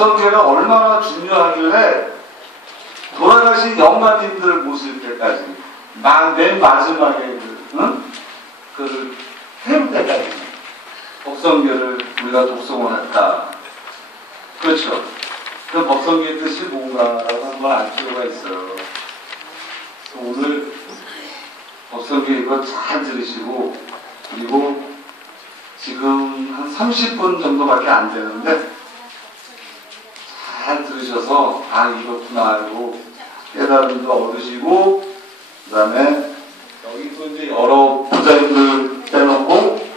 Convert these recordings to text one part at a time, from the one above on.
법성계가 얼마나 중요하길래 돌아가신 영마님들 모실 때까지 맨 마지막에 그 해올 때까지 법성계를 우리가 독송을 했다. 그렇죠. 그 법성계의 뜻이 뭔가라고 한번 알 필요가 있어요. 오늘 법성계 이거 잘 들으시고, 그리고 지금 한 30분 정도밖에 안 되는데 잘 들으셔서 아 이렇구나 하고 깨달음도 얻으시고, 그 다음에 여기 또 이제 여러 부자님들 빼놓고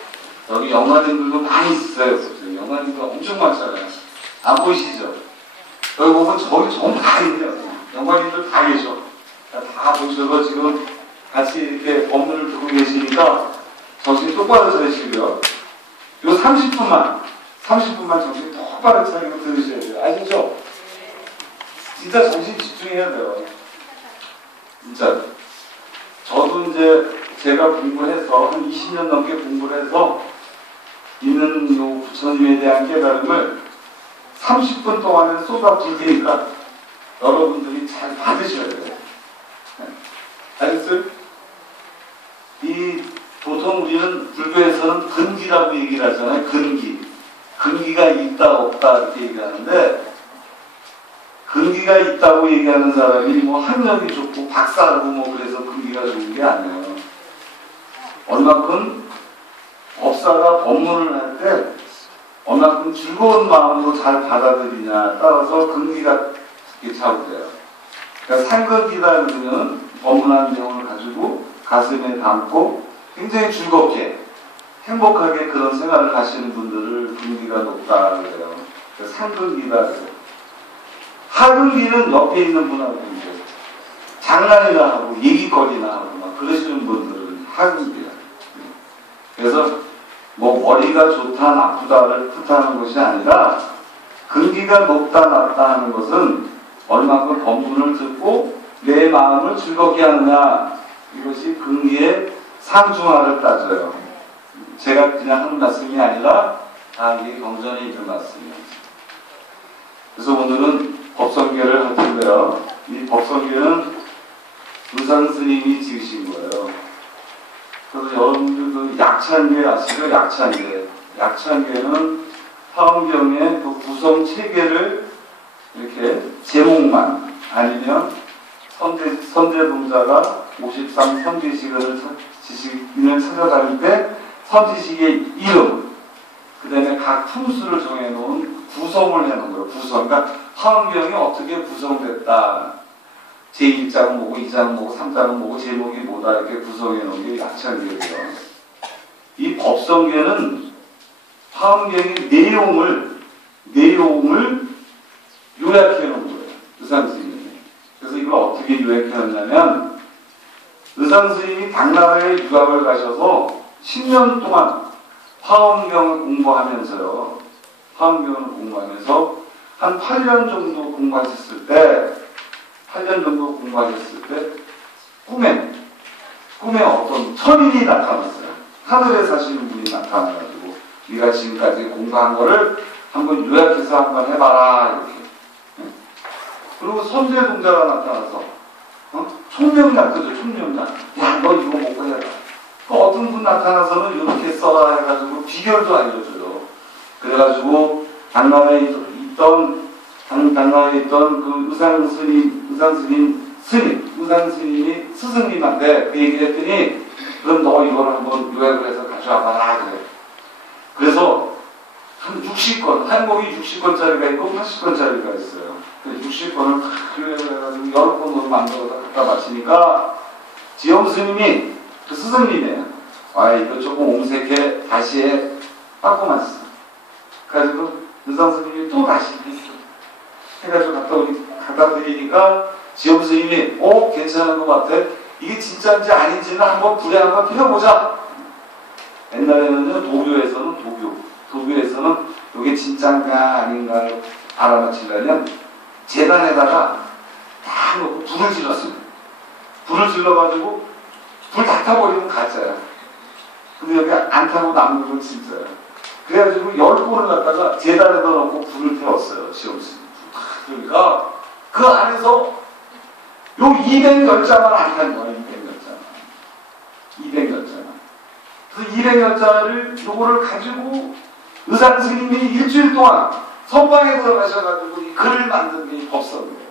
여기 영화님들도 많이 있어요. 영화님들 엄청 많잖아요. 안 보이시죠? 여기 보면 저기 전부 다 있네요. 영화님들 다 계셔. 다 보셔서 지금 같이 이렇게 법문을 듣고 계시니까 정신 똑바로 차리시고요. 요 30분만 정신 똑바로 차리고 들으셔야 돼요. 아시죠? 진짜 정신 집중해야 돼요. 진짜. 저도 이제 제가 공부해서 한 20년 넘게 공부를 해서 있는 요 부처님에 대한 깨달음을 30분 동안에 쏟아부을 테니까 여러분들이 잘 받으셔야 돼요. 알겠어요? 보통 우리는 불교에서는 근기라고 얘기를 하잖아요. 근기가 있다 없다 이렇게 얘기하는데, 근기가 있다고 얘기하는 사람이 뭐 학력이 좋고 박사하고 뭐 그래서 근기가 좋은 게 아니에요. 얼마큼 법사가 법문을 할 때 얼마큼 즐거운 마음으로 잘 받아들이냐 따라서 근기가 좌우돼요. 그러니까 상근기다 그러면 법문한 내용을 가지고 가슴에 담고 굉장히 즐겁게 행복하게 그런 생활을 하시는 분들을 근기가 높다 그래요. 그러니까 상근기다 그래요. 하근기는 옆에 있는 분하고 이제 장난이나 하고 얘기거리나 하고 막 그러시는 분들은 하근기야. 그래서 뭐 머리가 좋다 나쁘다를 뜻하는 것이 아니라 근기가 높다 낮다 하는 것은 얼마큼 법문을 듣고 내 마음을 즐겁게 하느냐, 이것이 근기의 상중하를 따져요. 제가 그냥 하는 말씀이 아니라 다 이게 경전에 있는 말씀이에요. 그래서 오늘은 법성계를 할 텐데요. 이 법성계는 의상스님이 지으신 거예요. 그래서 여러분들도 약찬계 아시죠? 약찬계는 화엄경의 그 구성 체계를 이렇게 제목만 아니면 선제동자가 53 선지식을 찾아다닐 때 선지식의 이름, 그 다음에 각 품수를 정해놓은 구성을 해놓은 거예요. 구성. 그러니까 화엄경이 어떻게 구성됐다. 제1장은 뭐고, 2장은 뭐고, 3장은 뭐고, 제목이 뭐다 이렇게 구성해놓은 게 약찬계예요. 이 법성계는 화엄경의 내용을 요약해놓은 거예요. 의상스님이. 그래서 이걸 어떻게 요약해놨냐면, 의상스님이 당나라에 유학을 가셔서 10년 동안 화엄경을 공부하면서요. 화엄경을 공부하면서 한 8년 정도 공부하셨을 때 꿈에 어떤 천인이 나타났어요. 하늘에 사시는 분이 나타나가지고 네가 지금까지 공부한 거를 한번 요약해서 한번 해봐라 이렇게. 그리고 선제동자가 나타나서 총명장 그죠? 총명장. 야 너 이거 먹고 해라. 그 어떤 분 나타나서는 이렇게 써라 해가지고 비결도 알려줘요. 그래가지고 당나라에 있던 그 의상스님이 스승님한테 그 얘기를 했더니 그럼 너 이걸 한번 요약을 해서 가져와봐라 그래. 그래서 한 60권, 한국이 60권짜리가 있고 80권짜리가 있어요. 그 60권을 다 요약을 해가지고 10권으로 만들어서 갖다 바치니까 지엄스님이 그 스승님이에요. 아 이거 조금 옹색해 다시 해 빠꾸만 써. 그래가지고 의상스님이 또 다시 했어. 해가지고 갖다 드리니까 지엄스님이 괜찮은 것 같아. 이게 진짜인지 아닌지는 한번 불에 한번 피워보자. 옛날에는요 도교에서는 이게 진짜인가 아닌가를 알아맞히려면 재단에다가 다 놓고 불을 질렀어요. 불을 질러가지고 불 다 타버리면 가짜야. 근데 여기 안 타고 남는 건 진짜야. 그래가지고 10권을 갖다가 재단에다 놓고 불을 태웠어요. 시험실. 그러니까 그 안에서 요 200열자만 안 탄 거야. 200열자만. 그래서 200열자를 요거를 가지고 의사 선생님이 일주일 동안 선방에 들어가셔가지고 이 글을 만든 게 이 법성이에요.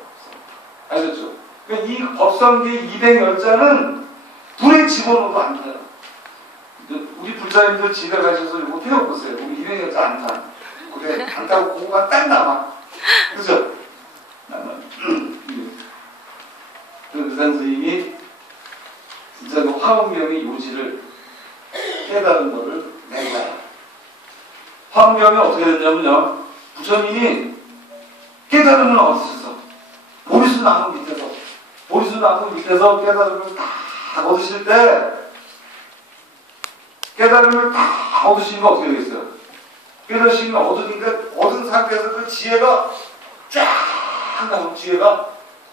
아셨죠? 그러니까 이 법성계 200열자는 불에 집어넣어도 안 타요. 우리 불자님들 집에 가셔서 이거 태워보세요. 우리 200열자 안 타. 그래, 안 타고 고구가 딱 남아. 그죠? 남아. 그 의사 선생님이 진짜 그 화엄경의 요지를 깨달은 거를 낸 거야. 화엄경이 어떻게 됐냐면요. 부처님이 깨달음을 얻으셔서 보리수 나무 밑에서 깨달음을 딱 얻으실 때 깨달음을 딱 얻으시면 어떻게 되겠어요? 깨달으시면 얻은 상태에서 그 지혜가 쫙 나오는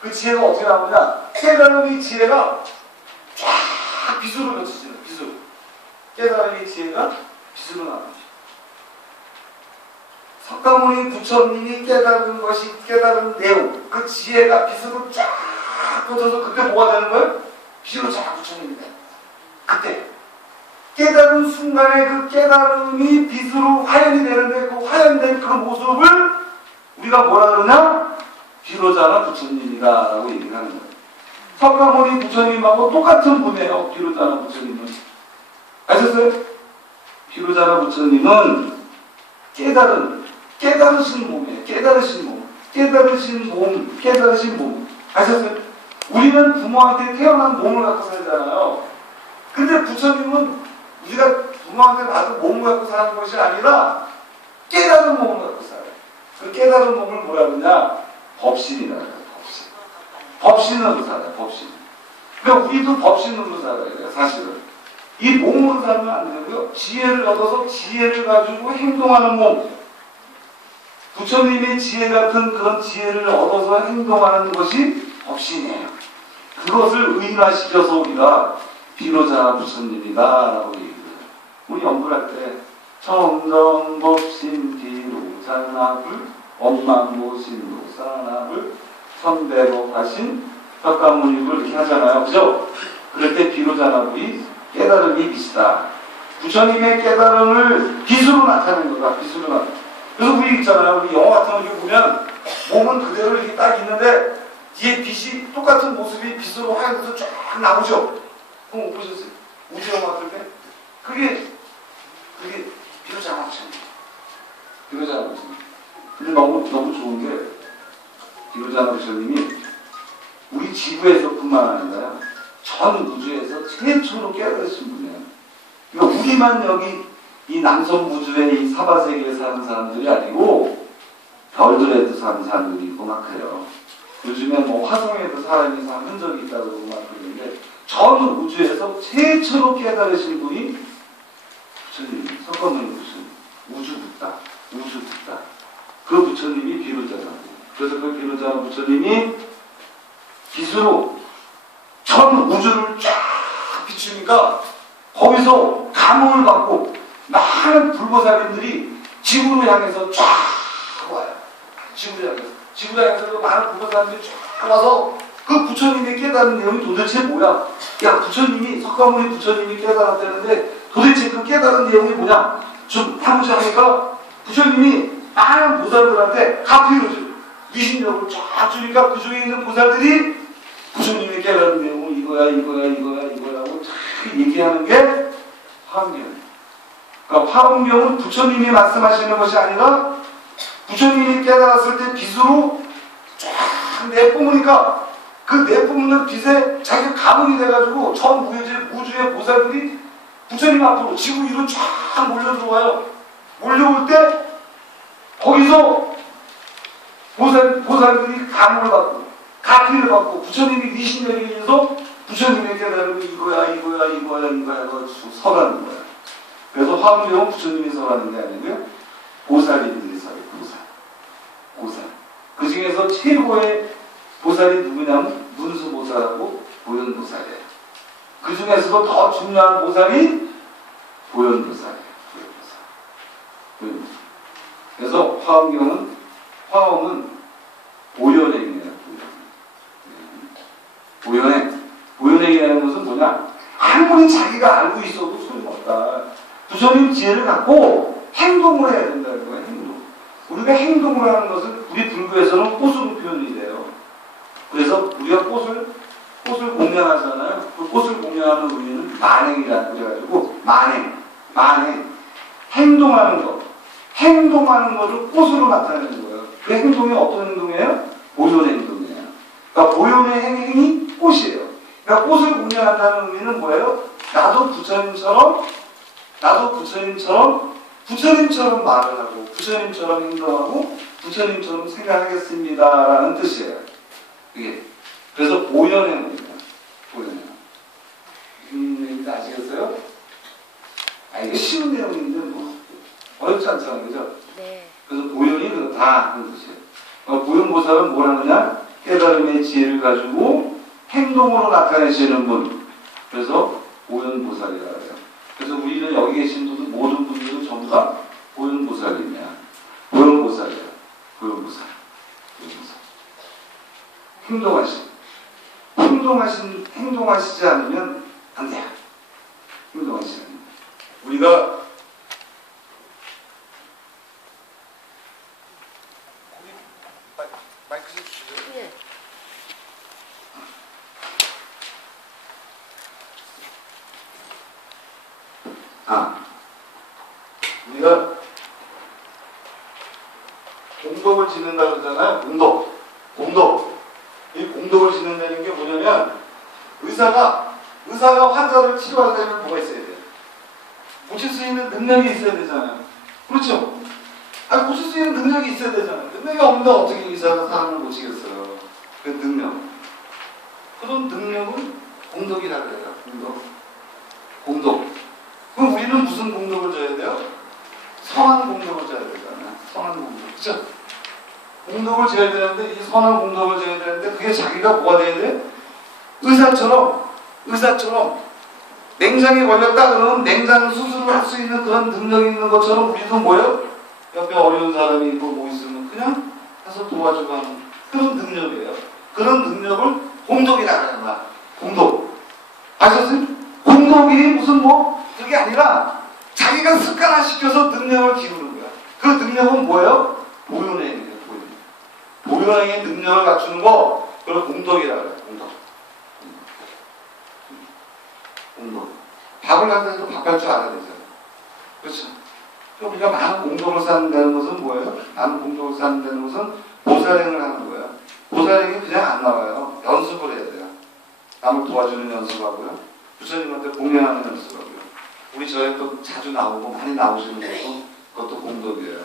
그 지혜가 어떻게 나오냐? 깨달음의 지혜가 쫙 비수로 맺혀지는 비수. 깨달음의 지혜가 비수로 나옵니다. 석가모니 부처님이 깨달은 것이 깨달은 내용, 그 지혜가 비수로 쫙 뻗어서 그때 뭐가 되는 거예요? 비수로 쫙 부처님이 돼. 그때 깨달은 순간에 그 깨달음이 빛으로 화연이 되는데 그 화연된 그 모습을 우리가 뭐라 그러냐? 비로자나 부처님이다 라고 얘기를 하는 거예요. 석가모니 부처님하고 똑같은 분이에요. 비로자나 부처님은. 아셨어요? 비로자나 부처님은 깨달으신 몸이에요. 깨달으신 몸. 아셨어요? 우리는 부모한테 태어난 몸을 갖고 살잖아요. 근데 부처님은 우리가 부모한테 받은 몸을 갖고 사는 것이 아니라 깨달은 몸을 갖고 살아요. 그 깨달은 몸을 뭐라 그러냐? 법신이라고 해요. 법신으로 살아요. 법신. 그러니까 우리도 법신으로 살아야 돼요. 사실은. 이 몸으로 살면 안 되고요. 지혜를 얻어서 지혜를 가지고 행동하는 몸. 부처님의 지혜 같은 그런 지혜를 얻어서 행동하는 것이 법신이에요. 그것을 의인화시켜서 우리가 비로자 부처님이다 라고 얘기해요. 우리 연구할 때 청정법신 비로자나불 엄망보신로사나불 선배법하신 석가모니불 이렇게 하잖아요. 그죠? 그럴 때 비로자나불이 깨달음이 빛이다. 부처님의 깨달음을 빛으로 나타내는 거다. 빛으로 나타내는. 그래서 우리 있잖아요. 우리 영화 같은 거 보면 몸은 그대로 이렇게 딱 있는데 뒤에 빛이 똑같은 모습이 빛으로 하얀데서 쫙 나오죠. 그럼 못 보셨어요? 우주 영화 같을 때? 그게 비로자나 부처님. 비로자나 부처님. 근데 너무 좋은 게 비로자나 부처님이 우리 지구에서뿐만 아니라 전 우주에서 최초로 깨달으신 분이에요. 그러니까 우리만 여기 이 남성 우주의 이 사바세계에 사는 사람들이 아니고 별들에도 사는 사람들이 있고 막 그래요. 요즘에 뭐 화성에도 사람이 산 흔적이 있다고 그러고 막 그러는데 전 우주에서 최초로 깨달으신 분이 부처님, 석가모니 부처님, 우주붓다. 그 부처님이 비로자나. 그래서 그 비로자나 부처님이 빛으로 전 우주를 쫙 비추니까 거기서 감흥을 받고 많은 불보살님들이 지구를 향해서 쫙 와요. 지구를 향해서 많은 불보살님들이 쫙 와서 그 부처님이 깨달은 내용이 도대체 뭐야? 야, 석가모니 부처님이 깨달았다는데 도대체 그 깨달은 내용이 뭐냐? 좀 해보자 하니까 부처님이 많은 보살들한테 카피를 줘요. 위신력을 쫙 주니까 그 중에 있는 보살들이 부처님이 깨달은 내용은 이거야라고 쫙 얘기하는 게 화엄경이에요. 그러니까 화엄경은 부처님이 말씀하시는 것이 아니라 부처님이 깨달았을 때 빛으로 쫙 내뿜으니까 그 내뿜는 빛에 자기 감흥이 돼가지고 전 우주의 보살들이 부처님 앞으로 지구 위로 쫙 몰려 들어와요. 몰려올 때 거기서 보살들이 감흥을 받고 가피를 받고 부처님이 위신력에 의해서 부처님의 깨달음이 이거야 설하는 거야. 그래서 화엄경은 부처님이 설하는 게 아니고요. 보살님들이 설해요. 보살. 그 중에서 최고의 보살이 누구냐면 문수보살하고 보현보살이에요. 그 중에서도 더 중요한 보살이 보현보살이에요. 화엄은 보현행이에요. 보현행. 보현행이라는 것은 뭐냐? 아무리 자기가 알고 있어도 소용없다. 부처님 지혜를 갖고 행동을 해야 된다는 거예요. 행동. 우리가 행동을 하는 것은 우리 불교에서는 꽃으로 표현이 돼요. 그래서 우리가 꽃을 공양하잖아요. 그 꽃을 공양하는 의미는 만행이라고 그래가지고 만행. 행동하는 것. 행동하는 것을 꽃으로 나타내는 거예요. 그 행동이 어떤 행동이에요? 보존 행동이에요. 그러니까 보존의 행위 꽃이에요. 그러니까 꽃을 공양한다는 의미는 뭐예요? 나도 부처님처럼 말을 하고 부처님처럼 행동하고 부처님처럼 생각하겠습니다라는 뜻이에요. 이게 그래서 보현행입니다. 보현행. 무슨 얘기인지 아시겠어요? 이게 쉬운 내용인데 뭐 어렵지 않잖아요, 그죠? 네. 그래서 보현이 다 하는 뜻이에요. 보현보살은 뭘 하느냐? 깨달음의 지혜를 가지고 행동으로 나타내시는 분. 그래서 보현보살이라고 해요. 그래서 우리는 여기 계신 분들 모든 분들은 전부 다 보현보살이냐. 보현보살이에요. 보현보살. 행동하시지 않으면 안 돼요. 행동하시지 않으면. 우리가 마이크 좀 주세요. 네. 우리가 공덕을 짓는다 그러잖아요. 공덕. 이 공덕을 짓는다는 게 뭐냐면 의사가 환자를 치료하려면 뭐가 있어야 돼요? 고칠 수 있는 능력이 있어야 되잖아요. 그렇죠? 고칠 수 있는 능력이 있어야 되잖아요. 능력이 없는데 어떻게 의사가 사람을 고치겠어요? 그 능력. 그런 능력은 공덕이라고 해요. 공덕. 그럼 우리는 무슨 공덕을 줘야 돼요? 선한 공덕을 줘야 되잖아요. 선한 공덕. 그죠? 공덕을 줘야 되는데, 이 선한 공덕을 줘야 되는데, 그게 자기가 뭐가 돼야 돼? 의사처럼, 냉장에 걸렸다 그러면 냉장 수술을 할 수 있는 그런 능력이 있는 것처럼 우리도 뭐예요? 옆에 어려운 사람이 있고 뭐 있으면 그냥 가서 도와주고 하는 그런 능력이에요. 그런 능력을 공덕이라고 하는 거야. 공덕. 아셨어요? 공덕이 무슨 그게 아니라 자기가 습관화시켜서 능력을 기르는 거야. 그 능력은 뭐예요? 보현행이에요. 보현행의 능력을 갖추는 거, 그걸 공덕이라고 해요. 공덕. 밥을 갖다 해도 밥 할 줄 알아야 되잖아요. 그렇죠? 우리가 많은 공덕을 쌓는다는 것은 뭐예요? 많은 공덕을 쌓는다는 것은 보살행을 하는 거예요. 보살행이 그냥 안 나와요. 연습을 해야 돼요. 남을 도와주는 연습하고요. 부처님한테 공양하는 연습하고요. 우리 저에 또 자주 나오고 많이 나오시는 것도 공덕이에요.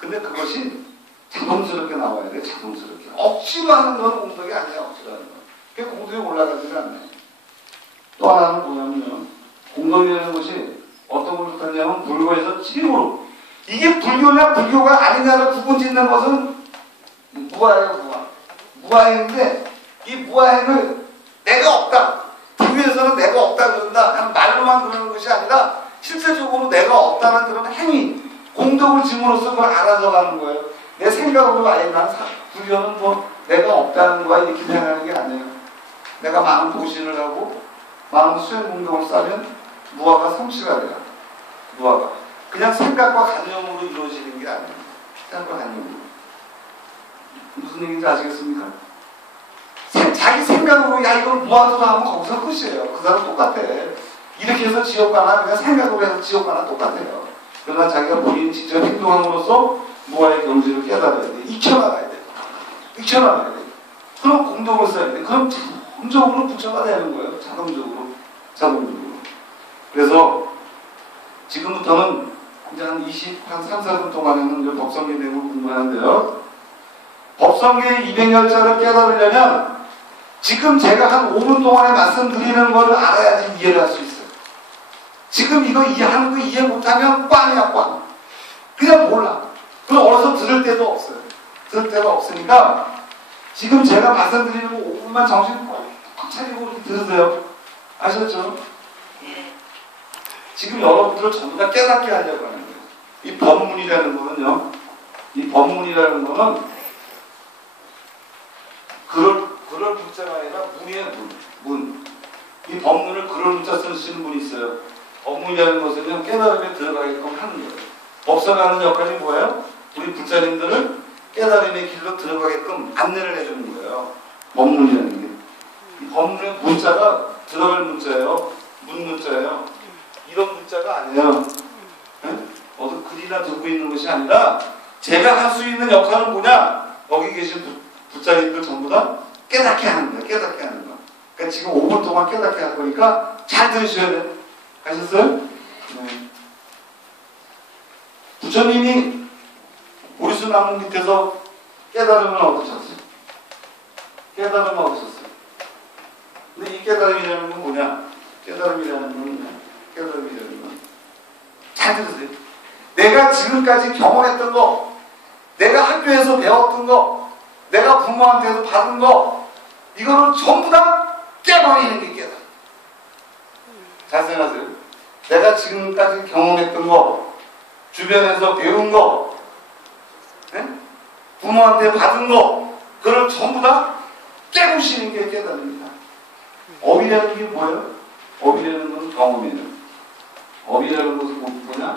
근데 그것이 자동스럽게 나와야 돼요. 자동스럽게. 억지로 하는 건 공덕이 아니에요. 억지로 하는 건. 그게 공덕이 올라가지가 않네. 또 하나는 뭐냐면 공덕이라는 것이 어떤 걸 뜻하냐면 불교에서 치유로. 이게 불교냐 불교가 아니냐를 구분짓는 것은 무아예요. 무아행인데 이 무아행을 내가 없다. 불교에서는 내가 없다 그런다 하는 말로만 그러는 것이 아니라 실제적으로 내가 없다는 그런 행위, 공덕을 짐으로써 그걸 알아져가는 거예요. 내 생각으로 아예 난 불교는 내가 없다는 거야 이렇게 생각하는 게 아니에요. 내가 많은 보신을 하고 많은 수행 공덕을 쌓으면 무아가 성취가 돼요. 무아가. 그냥 생각과 관념으로 이루어지는 게 아니에요. 생각과 관념으로. 무슨 얘기인지 아시겠습니까? 자기 생각으로 이걸 무아도로 하면 거기서 끝이에요. 그 사람 똑같아. 이렇게 해서 지옥 가나 그냥 생각으로 해서 지옥 가나 똑같아요. 그러나 자기가 본인 직접 행동함으로써 무아의 경지를 깨달아야 돼. 익혀나가야 돼. 그럼 공덕을 써야 돼. 그럼 자동적으로 부처가 되는 거예요. 자동적으로. 그래서 지금부터는 이제 한 3, 4분 동안에는 법성계 내용을 공부하는데요. 법성계의 200열자를 깨달으려면 지금 제가 한 5분 동안에 말씀드리는 거를 알아야지 이해를 할 수 있어요. 지금 이거 이해하는 거 이해 못하면 꽝이야, 꽝. 그냥 몰라. 그럼 어디서 들을 데도 없어요. 들을 데가 없으니까 지금 제가 말씀드리는 거 5분만 정신 꼭 차리고 이렇게 들으세요. 아셨죠? 지금 여러분들을 전부 다 깨닫게 하려고 하는 거예요. 이 법문이라는 거는요, 이 법문이라는 거는 그럴 문자가 아니라 문이에요, 문. 이 법문을 그럴 문자 쓰시는 분이 있어요. 법문이라는 것은 깨달음에 들어가게끔 하는 거예요. 법사가 하는 역할이 뭐예요? 우리 불자님들을 깨달음의 길로 들어가게끔 안내를 해주는 거예요. 법문이라는 게. 이 법문의 문자가 들어갈 문자예요. 문 문자예요. 이런 문자가 아니에요. 네? 어떤 글이나 듣고 있는 것이 아니라 제가 할 수 있는 역할은 뭐냐? 거기 계신 불자님들 전부 다 깨닫게 하는 거예요. 깨닫게 하는 거. 그러니까 지금 5분 동안 깨닫게 할 거니까 잘 들으셔야 돼요. 아셨어요? 네. 부처님이 오리수 나무 밑에서 깨달음을 얻으셨어요. 깨달음을 얻으셨어요. 근데 이 깨달음이라는 건 뭐냐? 깨달음이라는 건 뭐냐? 깨달음이라는 건 잘 들으세요. 내가 지금까지 경험했던 거, 내가 학교에서 배웠던 거, 내가 부모한테서 받은 거, 이거를 전부 다 깨버리는 게 깨달음. 잘 생각하세요. 내가 지금까지 경험했던 거, 주변에서 배운 거, 네? 부모한테 받은 거, 그걸 전부 다 깨부시는 게 깨달음입니다. 업이라는 게 뭐예요? 업이라는 것은 경험이에요. 업이라는 것은 뭐냐?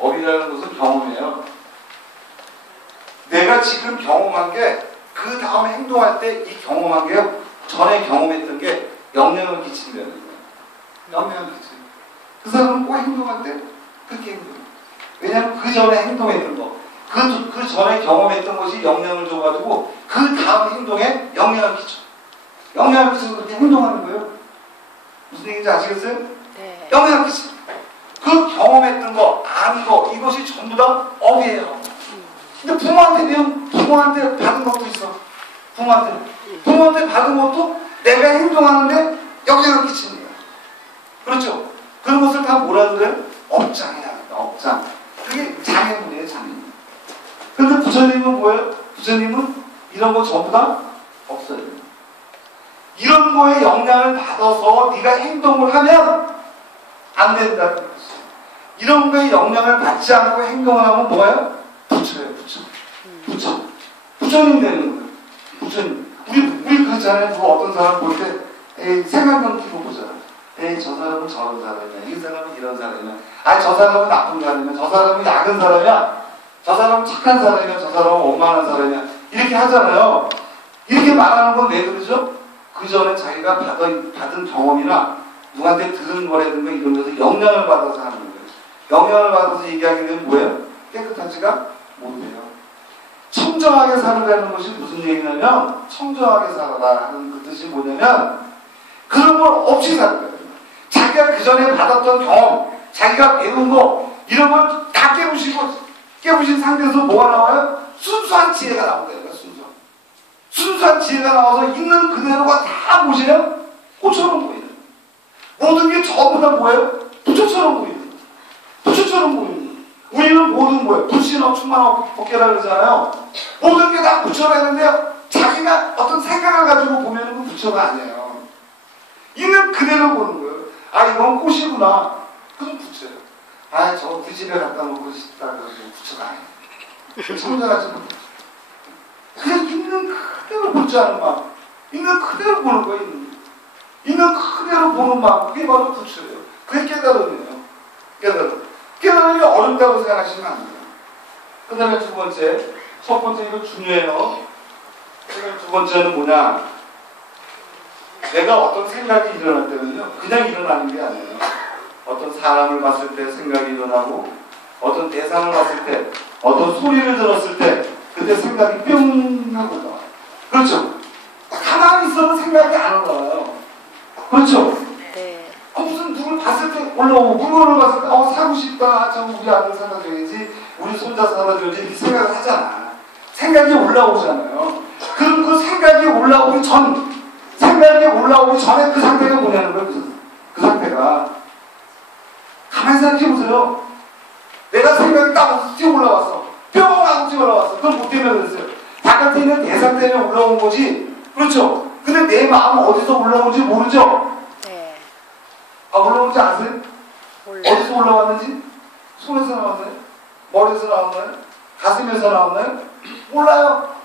업이라는 것은 경험이에요. 내가 지금 경험한 게 그 다음 행동할 때 이 경험한 게 전에 경험했던 게 영향을 끼친다는 거예요. 영향을 끼쳐요. 그 사람은 꼭 행동할 때 그렇게 행동해요. 왜냐하면 그 전에 행동했던 거, 그 전에 경험했던 것이 영향을 줘가지고 그 다음 행동에 영향을 끼쳐. 영향을 끼쳐서 그렇게 행동하는 거예요. 무슨 얘기인지 아시겠어요? 네. 영향을 끼쳐. 그 경험했던 거, 아는 거, 이것이 전부 다 업이에요. 근데 부모한테 받은 것도 있어. 부모한테 받은 것도 내가 행동하는데 영향을 끼치는 거야. 그렇죠? 그런 것을 다 뭐라 그래요? 업장이랍니다. 업장. 그게 장애물이에요, 장애. 근데 부처님은 뭐예요? 부처님은 이런 거 전부 다 없어요. 이런 거에 영향을 받아서 네가 행동을 하면 안 된다는 거죠. 이런 거에 영향을 받지 않고 행동을 하면 뭐예요? 부처예요, 부처. 부처님 되는 거예요. 부처님. 우리 그렇잖아요. 누가 어떤 사람 볼 때, 에이, 생각만 끼고 보잖아요. 에이, 저 사람은 저런 사람이야. 이 사람은 이런 사람이야. 아니, 저 사람은 나쁜 사람이야. 저 사람은 약은 사람이야. 저 사람은 착한 사람이야. 저 사람은 원만한 사람이야. 이렇게 하잖아요. 이렇게 말하는 건 왜 그러죠? 그 전에 자기가 받은 경험이나 누구한테 들은 거라든가 이런 데서 영향을 받아서 하는 거예요. 영향을 받아서 얘기하게 되면 뭐예요? 깨끗하지가 못해요. 청정하게 살아가는 것이 무슨 얘기냐면 청정하게 살아라 하는 그 뜻이 뭐냐면 그런 걸 없이 사는 거예요. 자기가 그 전에 받았던 경험, 자기가 배운 거 이런 걸 다 깨부신 상태에서 뭐가 나와요? 순수한 지혜가 나온다는 거예요. 순수한 지혜가 나와서 있는 그대로가 다 보시면 꽃처럼 보이는 모든 게 전부 다 뭐예요? 부처처럼 보이는 부처처럼 보이는 우리는 모든 뭐예요? 불신업 충만업 법계라 그러잖아요. 모든 게 다 부처가 있는데 자기가 어떤 생각을 가지고 보면 그 부처가 아니에요. 있는 그대로 보는 거예요. 아, 이건 꽃이구나. 그건 부처예요. 아, 저거 그 집에 갖다 놓고 싶다. 그러면 부처가 아니에요. 성장하지 못해요. 그냥 있는 그대로 볼 줄 아는 마음. 있는 그대로 보는 거예요. 있는 그대로 보는 마음. 그게 바로 부처예요. 그게 깨달음이에요. 깨달음이 어렵다고 생각하시면 안 돼요. 그 다음에 두 번째. 첫 번째 이거 중요해요. 두 번째는 뭐냐. 내가 어떤 생각이 일어날 때는요. 그냥 일어나는 게 아니에요. 어떤 사람을 봤을 때 생각이 일어나고 어떤 대상을 봤을 때 어떤 소리를 들었을 때 그때 생각이 뿅 하고 나와요. 그렇죠? 가만히 있어도 생각이 안 올라와요. 그렇죠? 네. 무슨 누굴 봤을 때 올라오고 물건을 봤을 때 사고 싶다. 참 우리 아들 사다줘야지. 우리 손자 사다줘야지. 이렇게 생각을 하잖아. 생각이 올라오잖아요. 그럼 그 생각이 올라오기 전에 그 상태가 뭐냐는 거예요. 그 상태가. 가만히 생각해보세요. 내가 생각이 딱 뛰어 올라왔어. 뿅 하고 뛰어 올라왔어. 그건 뭐 때문에 그랬어요? 바깥에 있는 대상 때문에 올라온 거지. 그렇죠? 근데 내 마음은 어디서 올라오는지 모르죠? 네. 아, 올라오는지 아세요? 몰라요. 어디서 올라왔는지? 손에서 나왔나요? 머리에서 나왔나요? 가슴에서 나오나요? 몰라요.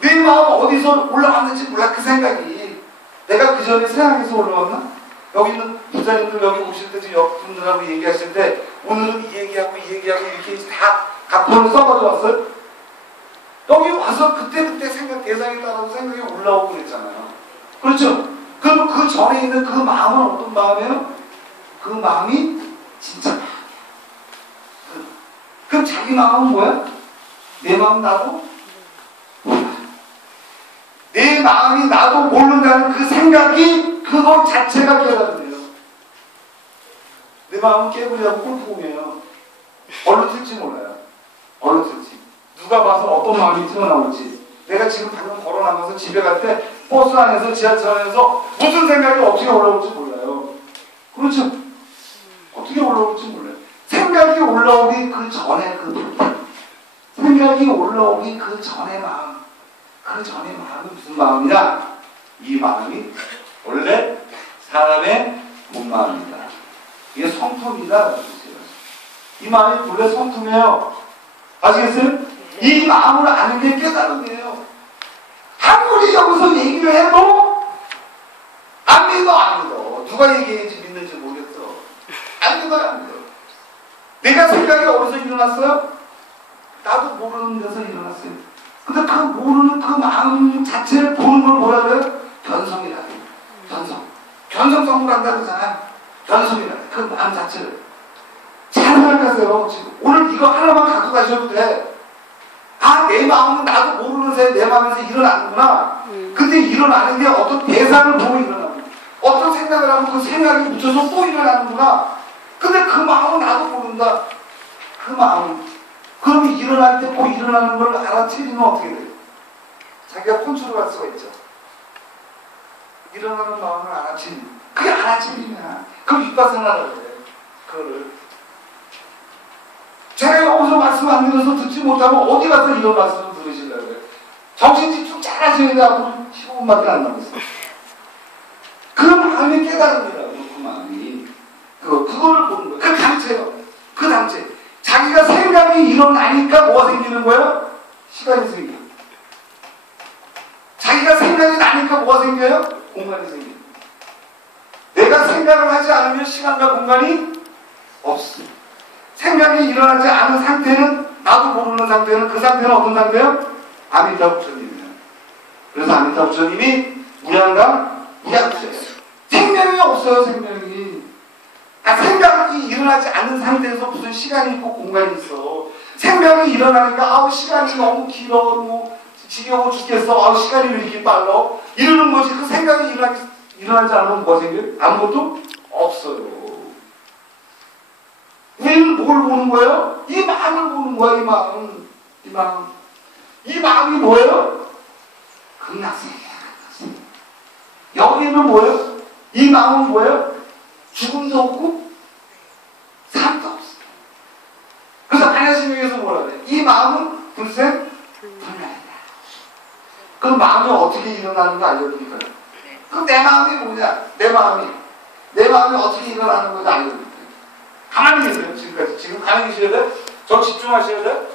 내 마음 어디서 올라왔는지 몰라. 그 생각이 내가 그 전에 세상에서 올라왔나? 여기 있는 부자님들 여기 오실 때 옆 분들하고 얘기하실 때 오늘은 이 얘기하고 이 얘기하고 이렇게 다 각본을 써가지고 왔어요? 여기 와서 그때그때 생각 대상에 따라서 생각이 올라오고 그랬잖아요. 그렇죠? 그럼 그 전에 있는 그 마음은 어떤 마음이에요? 그 마음이 진짜 마음이에요. 그럼 자기 마음은 뭐야? 내 마음 나도 몰라요. 내 마음이 나도 모른다는 그 생각이 그것 자체가 깨달음이에요. 내 마음은 깨부리하고 골프공이에요. 얼른 틀지 몰라요. 얼른 틀지. 누가 봐서 어떤 마음이 튀어나올지. 내가 지금 방금 걸어나가서 집에 갈 때 버스 안에서 지하철 안에서 무슨 생각이 어떻게 올라올지 몰라요. 그렇죠? 어떻게 올라올지 몰라요. 생각이 올라오기 그 전에 그 마음. 생각이 올라오기 그 전의 마음. 그 전의 마음이 무슨 마음이냐? 이 마음이 원래 사람의 본 마음이다. 이게 성품이다. 이 마음이 본래 성품이에요. 아시겠어요? 이 마음을 아는 게 깨달음이에요. 아무리 여기서 얘기를 해도 안 믿어, 안 믿어. 누가 얘기했는지 믿는지 모르겠어. 안 믿어요, 안 믿어. 내가 생각이 어디서 일어났어요? 나도 모르는 데서 일어났어요. 근데 그 모르는 그 마음 자체를 보는 걸 뭐라 그래요? 변성이라 그래요. 변성. 변성성을 한다 그러잖아요. 변성이라 그래요. 그 마음 자체를. 잘 생각하세요. 지금 오늘 이거 하나만 갖고 가셔도 돼. 아, 내 마음은 나도 모르는 새에 내 마음에서 일어나는구나. 근데 일어나는 게 어떤 대상을 보고 일어나는 거야. 어떤 생각을 하면 그 생각이 묻혀서 또 일어나는구나. 근데 그 마음은 나도 모른다. 그 마음. 그럼 일어날 때 꼭 일어나는 걸 알아채리면 어떻게 돼요? 자기가 컨트롤할 수가 있죠. 일어나는 마음을 알아채리면. 그게 알아채리면. 그럼 윗바사나라고 그래. 그거를. 제가 여기서 말씀 안 들어서 듣지 못하면 어디 가서 이런 말씀을 들으시려고 그래요. 정신 집중 잘 하셔야 돼. 앞으로 15분밖에 안 남았어요. 그 마음이 깨달음이라고. 그 마음이. 그거를 보는 거예요. 그 당체요. 그 당체. 자기가 생각이 일어나니까 뭐가 생기는 거예요? 시간이 생겨요. 자기가 생각이 나니까 뭐가 생겨요? 공간이 생겨요. 내가 생각을 하지 않으면 시간과 공간이 없어요. 생각이 일어나지 않은 상태는, 나도 모르는 상태는, 그 상태는 어떤 상태예요? 아미타 부처님이에요. 그래서 아미타 부처님이 무량강 무량부처예요. 생명이 없어요, 생명이. 생각이 일어나지 않는 상태에서 무슨 시간이 있고 공간이 있어. 생각이 일어나니까 아우 시간이 너무 길어, 뭐 지겨워 죽겠어, 아우 시간이 왜 이렇게 빨라, 이러는 거지. 그 생각이 일어나지 않으면 뭐가 생겨요? 아무것도 없어요. 우리는 뭘 보는 거예요? 이 마음을 보는 거야. 이 마음. 이 마음. 이 마음이 뭐예요? 극락세계야. 여기는 뭐예요? 이 마음은 뭐예요? 죽음도 없고 삶도 없어. 그래서 안하심에게서 뭐라 그래? 이 마음은 불생 불멸이다. 그럼 마음이 어떻게 일어나는 거 알려드릴까요? 그럼 내 마음이 뭐냐? 내 마음이 어떻게 일어나는 건지 알려드릴까요? 가만히 계세요. 지금까지. 지금 가만히 계셔야 돼? 저 집중하셔야 돼?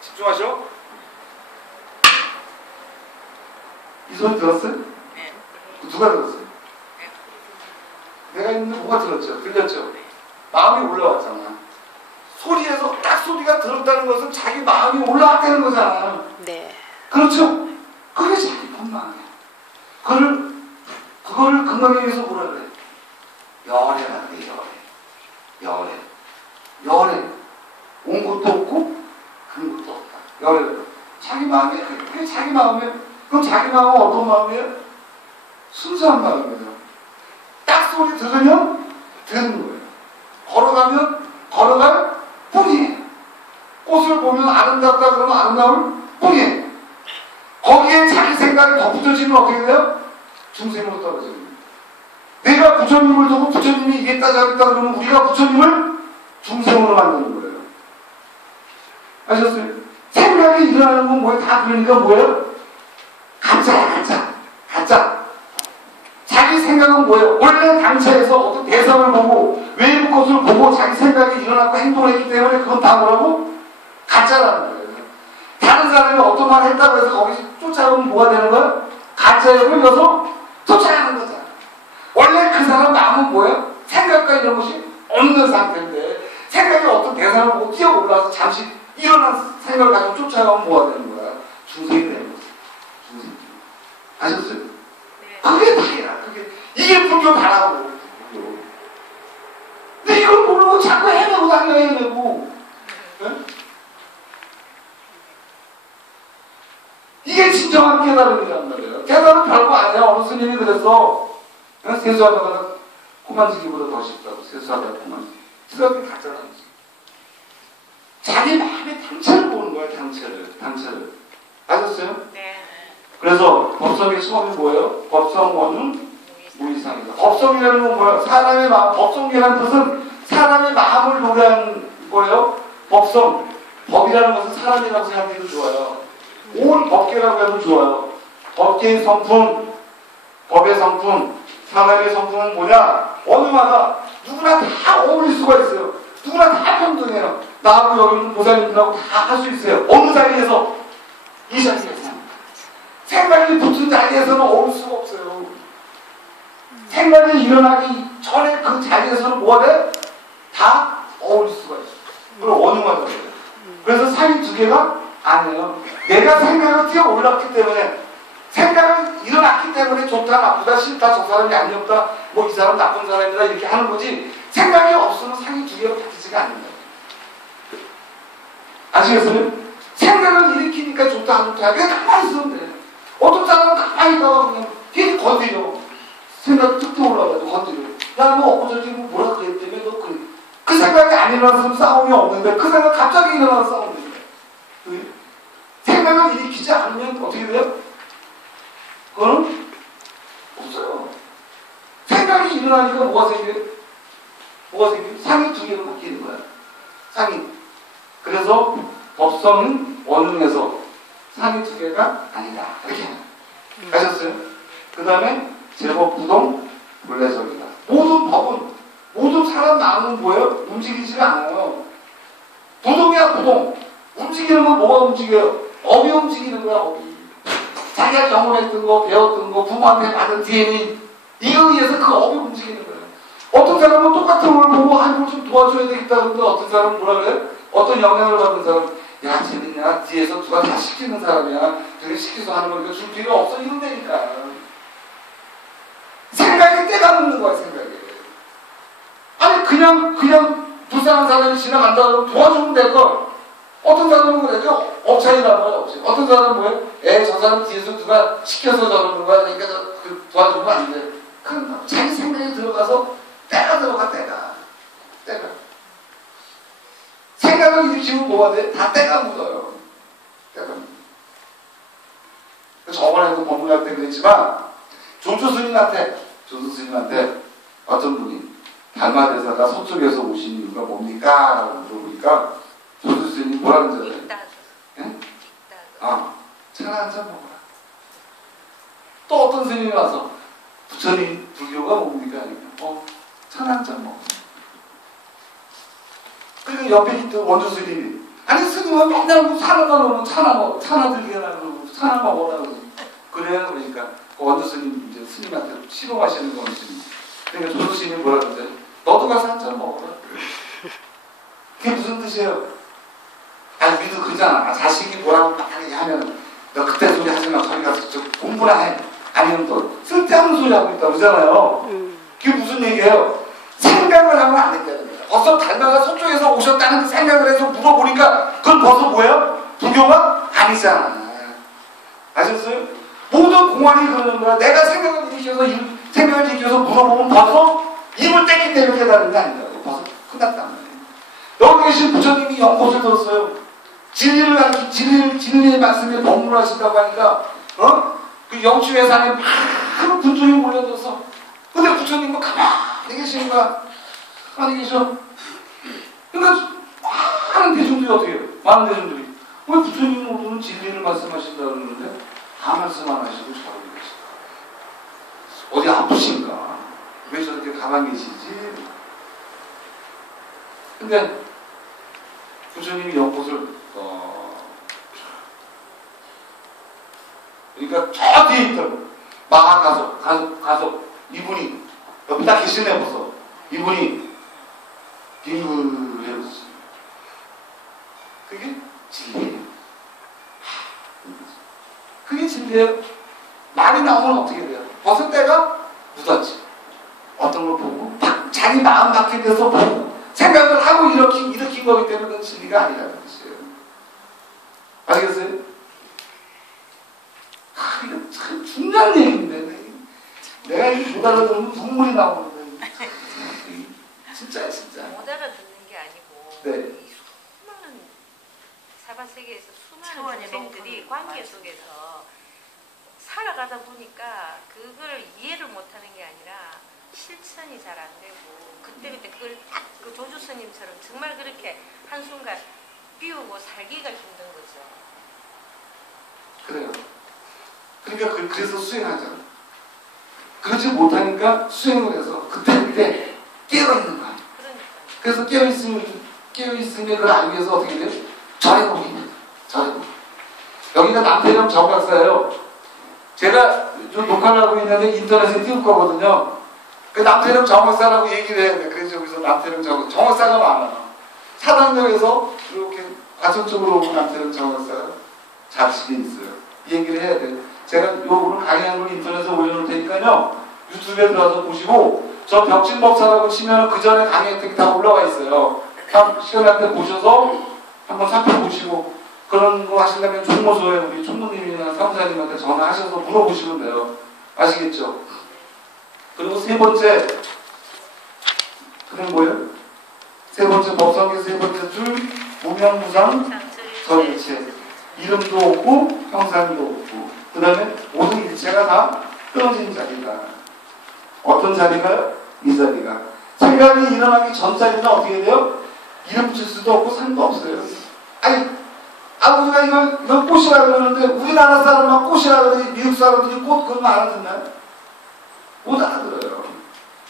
집중하셔. 이 소리 들었어요? 네. 누가 들었어요? 내가 있는데 뭐가 들었죠? 들렸죠? 마음이 올라왔잖아. 소리에서 딱 소리가 들었다는 것은 자기 마음이 올라왔다는 거잖아. 네. 그렇죠? 그게 자기 본마음이야. 그거를 근거에서 뭐라 그래? 열애라 그래. 열애. 온 것도 없고 간 것도 없다. 열애. 자기 마음이 그게 자기 마음이에요. 그럼 자기 마음은 어떤 마음이에요? 순수한 마음이에요. 딱 소리 들으면 듣는 거예요. 걸어가면 걸어갈 뿐이에요. 꽃을 보면 아름답다 그러면 아름다울 뿐이에요. 거기에 자기 생각이 덧붙여지면 어떻게 돼요? 중생으로 떨어져요. 내가 부처님을 두고 부처님이 이겠다 저겠다 그러면 우리가 부처님을 중생으로 만드는 거예요. 아셨어요? 생각이 일어나는 건 뭐예요? 다 그러니까 뭐예요? 가짜. 자기 생각은 뭐예요? 원래 당차에서 어떤 대상을 보고 외부 것을 보고 자기 생각이 일어나고 행동을 했기 때문에 그건 다 뭐라고? 가짜라는 거예요. 다른 사람이 어떤 말을 했다고 해서 거기서 쫓아오면 뭐가 되는 거야? 가짜에 흘려서 쫓아가는 거잖아. 원래 그 사람 마음은 뭐예요? 생각과 이런 것이 없는 상태인데 생각이 어떤 대상을 보고 뛰어 올라와서 잠시 일어난 생각을 가지고 쫓아가면 뭐가 되는 거야? 중생이 되는 거야. 중생. 아셨어요? 네. 그게 다야. 이게 불교 바라고. 근데 이걸 모르고 자꾸 헤매고 다녀 헤매고. 네? 이게 진정한 깨달음이란 말이에요. 깨달음 별거 아니야. 어느 스님이 그랬어. 세수하다가 코만지기보다 더 쉽다고. 세수하다가 코만지기. 수학이 가짜라는 거지. 자기 마음의 당체를 보는 거야. 당체를. 아셨어요? 네. 그래서 법성의 수업이 뭐예요? 법성원은 무이상이다. 법성이라는 건 뭐예요? 사람의 마음. 법성이라는 뜻은 사람의 마음을 노래하는 거예요. 법성. 법이라는 것은 사람이라고 생각해도 좋아요. 온 법계라고 해도 좋아요. 법계의 성품, 법의 성품, 사람의 성품은 뭐냐? 어느마다 누구나 다 어울릴 수가 있어요. 누구나 다 평등해요. 나하고 여기 있는 보살님들하고 다 할 수 있어요. 어느 자리에서? 이 자리에서. 생각이 붙은 자리에서는 어울릴 수가 없어요. 생각이 일어나기 전에 그 자리에서는 뭐가 돼? 다 어울릴 수가 있어요. 그럼 어느마다 그래요. 그래서 상이 두 개가 아니에요. 내가 생각을 뛰어 올랐기 때문에 생각을 일어났기 때문에 좋다 나쁘다 싫다 저 사람이 아니었다 뭐 이 사람 나쁜 사람이다 이렇게 하는 거지 생각이 없으면 상이 두 개로 바뀌지가 않는다. 아시겠어요? 생각을 일으키니까 좋다 안 좋다 그냥 가만히 있으면 돼. 어떤 사람은 가만히 있다가 그냥 괜히 건드려. 생각이 툭툭 올라가지고 건드려. 야 너 엊그저께 뭐라 그랬다며 너 그 생각이 안 일어났으면 싸움이 없는데 그 생각 갑자기 일어나서 싸움이 돼. 생각을 일으키지 않으면 어떻게 돼요? 그거는 없어요. 생각이 일어나니까 뭐가 생겨요? 상이 두 개로 바뀌는 거야. 상이. 그래서 법성은 원흉에서 상이 두 개가 아니다. 이렇게 하셨어요? 그 다음에 제법 부동 본래적이다. 모든 법은 모든 사람 마음은 뭐예요? 움직이지가 않아요. 부동이야 부동. 움직이는 건 뭐가 움직여요? 업이 움직이는 거야 업이. 자기가 경험했던 거 배웠던 거 부모한테 받은 DNA 이거에 의해서 그 업이 움직이는 거예요. 어떤 사람은 똑같은 걸 보고 이걸 좀 도와줘야 되겠다 그러는데 어떤 사람은 뭐라 그래요? 어떤 영향을 받은 사람 야 재밌냐 뒤에서 누가 다 시키는 사람이야 되게 시켜서 하는 거니까 줄 필요 없어 이런다니까. 생각이 때가 묻는 거야 생각이. 아니 그냥 불쌍한 사람이 지나간다 그러면 도와주면 될걸. 어떤 사람은 그래 업차이란 말이야 업차이. 어떤 사람은 뭐예요? 저 사람 뒤에서 누가 시켜서 저러는 거야 그러니까 도와주면 안 돼. 그럼 자기 생각이 들어가서 때가 들어가 때가 생각을 일으키면 뭐가 돼? 다 때가 묻어요. 때가 묻어. 저번에도 법문할 때 그랬지만 조주 스님한테 어떤 분이 달마대사가 서쪽에서 오신 이유가 뭡니까? 라고 물어보니까 조주 스님이 뭐라는 줄 알아요? 예? 차나 한잔 먹어라. 또 어떤 스님이 와서 부처님 불교가 뭡니까? 차나 한잔 먹어. 그리고 옆에 있던 원주 스님이 아니 스님은 맨날 뭐 사람만 오면 차나 들게라 그러고 차나 먹어라 그러고 그래요. 그러니까 그 원주 스님 이제 스님한테 시봉하시는 원주 스님. 그러니까 조주 스님이 뭐라 그러죠? 너도 가서 한잔 먹어라. 그게 무슨 뜻이에요? 우리도 그러잖아. 자식이 뭐라고 막 하면 너 그때 소리 하지 마. 저리 가서 공부나 해. 아니면 또 쓸데없는 소리 하고 있다 그러잖아요. 그게 무슨 얘기예요? 생각을 하면 안 된다는 거예요. 벌써 달마가 서쪽에서 오셨다는 그 생각을 해서 물어보니까 그건 벌써 뭐예요? 불교가 아니잖아. 아셨어요? 모든 공안이 그러는 거야. 내가 생각을 일으켜서 물어보면 벌써 입을 떼기 때문에 깨달은 게 아니다. 벌써 끝났단 말이에요. 여기 계신 부처님이 연꽃을 들었어요. 진리의 말씀에 법문을 하신다고 하니까 그 영추회상에 큰 군중이 몰려들어서 근데 부처님은 가만히 계시는 거야. 가만히 계셔. 그러니까 많은 대중들이 어떻게 해요? 많은 대중들이 왜 부처님은 오늘은 진리를 말씀하신다 그러는데 다 말씀 안 하시고 저러고 계시다. 어디 아프신가? 왜 저렇게 가만히 계시지? 근데 부처님이 연못을 그러니까 저 뒤에 있던 마하 가서 이분이 옆에 딱 계시네 보소. 이분이 빙글해졌어요. 그게 진리예요. 그게 진리예요. 말이 나오면 어떻게 돼요? 벌써 때가 묻었지. 어떤 걸 보고 자기 마음 맞게 돼서 보고 생각을 하고 일으킨 거기 때문에 그건 진리가 아니라는 것이에요. 알겠어요? 이거 참 중요한 얘기인데 내가 이거 못 알아들으면 눈물이 나오는데 진짜 못 알아듣는 게 아니고 네. 이 수많은 사바세계에서 수많은 동생들이 관계 속에서 살아가다 보니까 그걸 이해를 못하는 게 아니라 실천이 잘 안 되고 그때 그걸 딱 그 조주 스님처럼 정말 그렇게 한순간 비우고 살기가 힘든 거죠. 그래요. 그러니까 그래서 수행하잖아. 그러지 못하니까 수행을 해서 그때 깨어있는 거야. 그래서 깨어있으면 그걸 알기 위해서 어떻게 돼요? 절해보기입니다. 절해보기. 여기가 남태령 정각사예요. 제가 좀 녹화를 하고 있는데 인터넷에 띄울 거거든요. 그 남태령 정각사라고 얘기를 해야 돼. 그래서 여기서 남태령 정각사가 많아요. 사당역에서 이렇게 과천 쪽으로 오는 남태령 정각사가 잡식이 있어요. 이 얘기를 해야 돼요. 제가 요거를 강의한 걸 인터넷에 올려놓을 테니까요. 유튜브에 들어가서 보시고 저 벽진법사라고 치면 그 전에 강의 혜택이 다 올라와 있어요. 시간 날 때 보셔서 한번 살펴보시고 그런 거 하시려면 총무소에 우리 총무님이나 사무사님한테 전화하셔서 물어보시면 돼요. 아시겠죠? 그리고 세 번째 그건 뭐예요? 세 번째 법성계 세 번째 줄 무명무상 전일체 이름도 없고 형상도 없고 그 다음에 모든 일체가 다 끊어진 자리다. 어떤 자리가요? 이 자리가 생각이 일어나기 전 자리는 어떻게 돼요? 이름 붙일 수도 없고 상도 없어요. 우리가 이걸 꽃이라 그러는데 우리나라 사람만 꽃이라 그러지 미국 사람들이 꽃 그러면 알아듣나요? 못 알아들어요.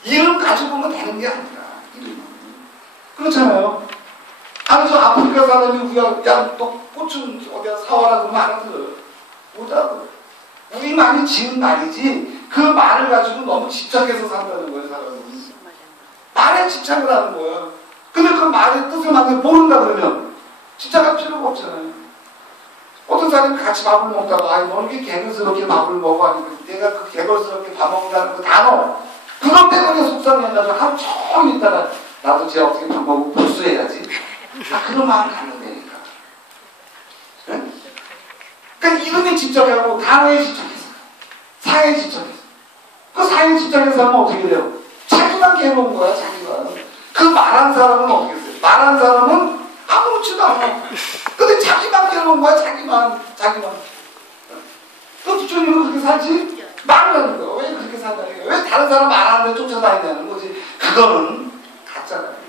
이름 가지고는 되는 게 아니라 이름은. 그렇잖아요. 저 아프리카 사람이 우리가 너 꽃 좀 어디다 사와라 그러면 알아들어요. 못 알아들어요. 우리만이 지은 말이지 그 말을 가지고 너무 집착해서 산다는 거예요. 사람은. 말에 집착을 하는 거야. 근데 그 말의 뜻을 만약에 모른다 그러면 집착할 필요가 없잖아요. 어떤 사람이 같이 밥을 먹다가 너는 게 개걸스럽게 밥을 먹어 아니면 내가 그 개걸스럽게 밥 먹는다는 그 단어 그것 때문에 속상해가지고 하루 종일 있다가 나도 쟤 어떻게 밥 먹고 복수해야지. 그런 마음이 갖는다니까. 네? 그러니까 이름에 집착하고 단어에 집착해서 사에 집착해서 그 사에 집착해서 하면 어떻게 돼요? 자기만 괴로운 거야. 자기만. 그 말한 사람은 어떻게 돼요? 말한 사람은 아무렇지도 않아. 근데 자기만 괴로운 거야. 자기만. 그 부처님은 그렇게 살지? 말을 하는 거야. 왜 그렇게 산다는 거야? 왜 다른 사람 말 안 하는데 쫓아다니냐는 거지. 그거는 가짜라요.